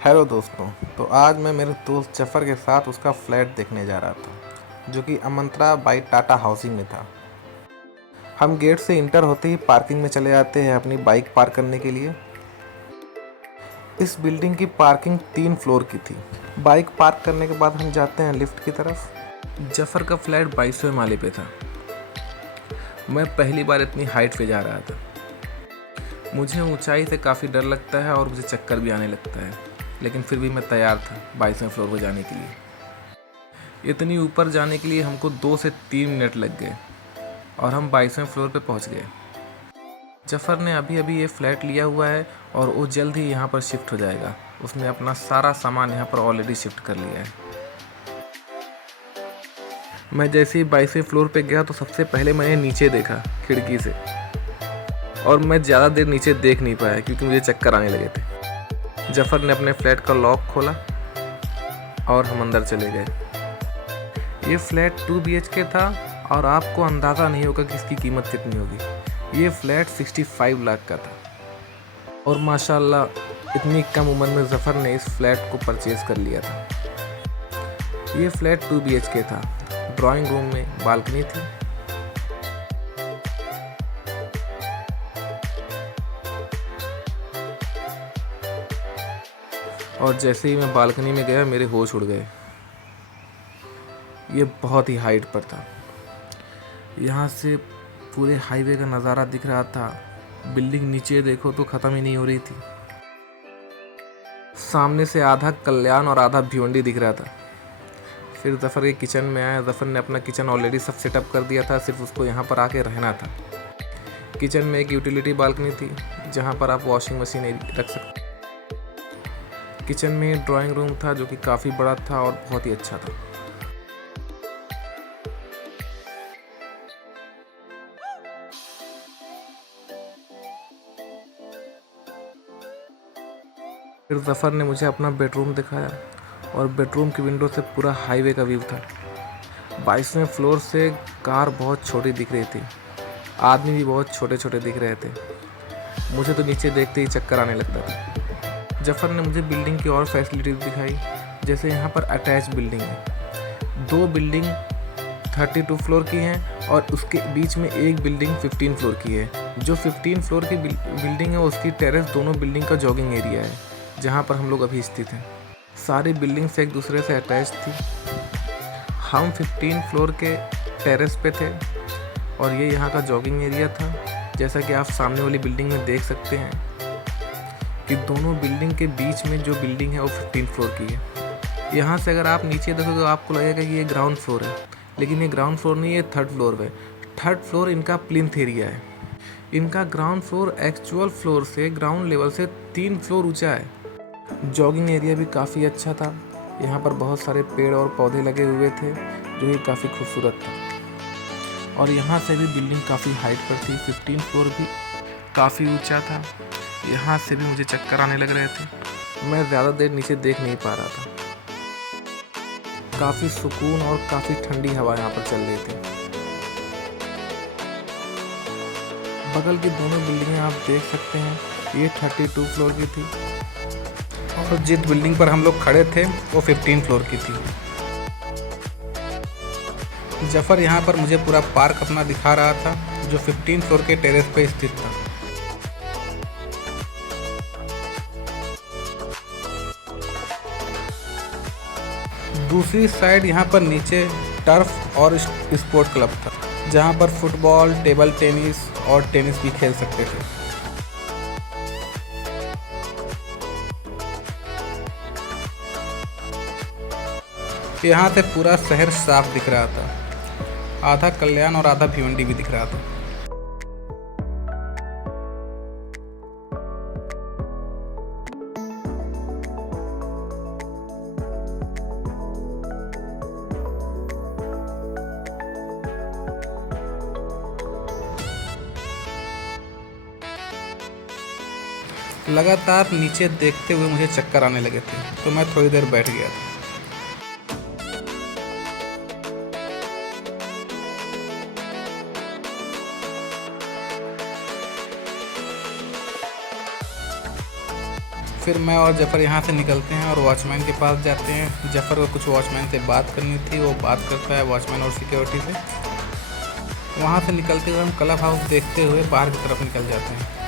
Hello दोस्तों। तो आज मैं मेरे दोस्त जफ़र के साथ उसका फ्लैट देखने जा रहा था, जो कि अमंत्रा बाई टाटा हाउसिंग में था। हम गेट से इंटर होते ही पार्किंग में चले जाते हैं अपनी बाइक पार्क करने के लिए। इस बिल्डिंग की पार्किंग 3 फ्लोर की थी। बाइक पार्क करने के बाद हम जाते हैं लिफ्ट की तरफ। जफ़र का फ्लैट 22वें माले पे था। मैं पहली बार इतनी हाइट पे जा रहा था। मुझे ऊंचाई से काफ़ी डर लगता है और मुझे चक्कर भी आने लगता है, लेकिन फिर भी मैं तैयार था 22वें फ्लोर पर जाने के लिए। इतनी ऊपर जाने के लिए हमको 2 से 3 मिनट लग गए और हम 22वें फ्लोर पे पहुंच गए। जफ़र ने अभी अभी ये फ्लैट लिया हुआ है और वो जल्द ही यहाँ पर शिफ्ट हो जाएगा। उसने अपना सारा सामान यहाँ पर ऑलरेडी शिफ्ट कर लिया है। मैं जैसे ही 22वें फ्लोर पे गया तो सबसे पहले मैंने नीचे देखा खिड़की से, और मैं ज़्यादा देर नीचे देख नहीं पाया क्योंकि मुझे चक्कर आने लगे थे। जफ़र ने अपने फ्लैट का लॉक खोला और हम अंदर चले गए। ये फ्लैट 2 BHK था और आपको अंदाज़ा नहीं होगा कि इसकी कीमत कितनी होगी। ये फ्लैट 65 लाख का था और माशाल्लाह इतनी कम उम्र में जफ़र ने इस फ्लैट को परचेज़ कर लिया था। ये फ्लैट 2 BHK था। ड्राइंग रूम में बालकनी थी। और जैसे ही मैं बालकनी में गया मेरे होश उड़ गए। ये बहुत ही हाइट पर था। यहाँ से पूरे हाईवे का नज़ारा दिख रहा था। बिल्डिंग नीचे देखो तो ख़त्म ही नहीं हो रही थी। सामने से आधा कल्याण और आधा भिवंडी दिख रहा था। फिर जफ़र के किचन में आया। जफ़र ने अपना किचन ऑलरेडी सब सेटअप कर दिया था, सिर्फ उसको यहाँ पर आके रहना था। किचन में एक यूटिलिटी बालकनी थी जहाँ पर आप वॉशिंग मशीन रख सकते। किचन में ड्राइंग रूम था जो कि काफ़ी बड़ा था और बहुत ही अच्छा था। फिर जफ़र ने मुझे अपना बेडरूम दिखाया और बेडरूम की विंडो से पूरा हाईवे का व्यू था। 22वें फ्लोर से कार बहुत छोटी दिख रही थी। आदमी भी बहुत छोटे छोटे दिख रहे थे। मुझे तो नीचे देखते ही चक्कर आने लगता था। जफ़र ने मुझे बिल्डिंग की और फैसिलिटीज़ दिखाई, जैसे यहाँ पर अटैच बिल्डिंग है। 2 बिल्डिंग 32 फ्लोर की हैं और उसके बीच में एक बिल्डिंग 15 फ्लोर की है। जो 15 फ्लोर की बिल्डिंग है उसकी टेरेस दोनों बिल्डिंग का जॉगिंग एरिया है, जहाँ पर हम लोग अभी स्थित हैं। सारी बिल्डिंग्स एक दूसरे से अटैच थी। हम 15 फ्लोर के टेरेस पे थे और ये यहाँ का जॉगिंग एरिया था। जैसा कि आप सामने वाली बिल्डिंग में देख सकते हैं कि दोनों बिल्डिंग के बीच में जो बिल्डिंग है वो 15 फ्लोर की है। यहाँ से अगर आप नीचे देखोगे तो आपको लगेगा कि ये ग्राउंड फ्लोर है, लेकिन ये ग्राउंड फ्लोर नहीं, ये 3rd फ्लोर है। 3rd फ्लोर इनका प्लिंथ एरिया है। इनका ग्राउंड फ्लोर एक्चुअल फ्लोर से ग्राउंड लेवल से 3 फ्लोर ऊँचा है। जॉगिंग एरिया भी काफ़ी अच्छा था। यहाँ पर बहुत सारे पेड़ और पौधे लगे हुए थे जो कि काफ़ी खूबसूरत था। और यहाँ से भी बिल्डिंग काफ़ी हाइट पर थी। 15 फ्लोर भी काफ़ी ऊंचा था। यहाँ से भी मुझे चक्कर आने लग रहे थे। मैं ज़्यादा देर नीचे देख नहीं पा रहा था। काफ़ी सुकून और काफ़ी ठंडी हवा यहाँ पर चल रही थी। बगल की दोनों बिल्डिंगें आप देख सकते हैं, ये 32 फ्लोर की थी और जिस बिल्डिंग पर हम लोग खड़े थे वो 15 फ्लोर की थी। जफ़र यहाँ पर मुझे पूरा पार्क अपना दिखा रहा था जो 15 फ्लोर के टेरेस पे स्थित था। दूसरी साइड यहाँ पर नीचे टर्फ और स्पोर्ट क्लब था, जहाँ पर फुटबॉल, टेबल टेनिस और टेनिस भी खेल सकते थे। यहाँ से पूरा शहर साफ दिख रहा था। आधा कल्याण और आधा भिवंडी भी दिख रहा था। लगातार नीचे देखते हुए मुझे चक्कर आने लगे थे, तो मैं थोड़ी देर बैठ गया था। फिर मैं और जफ़र यहाँ से निकलते हैं और वॉचमैन के पास जाते हैं। जफ़र को कुछ वॉचमैन से बात करनी थी, वो बात करता है वॉचमैन और सिक्योरिटी से। वहाँ से निकलते हुए हम क्लब हाउस देखते हुए बाहर की तरफ निकल जाते हैं।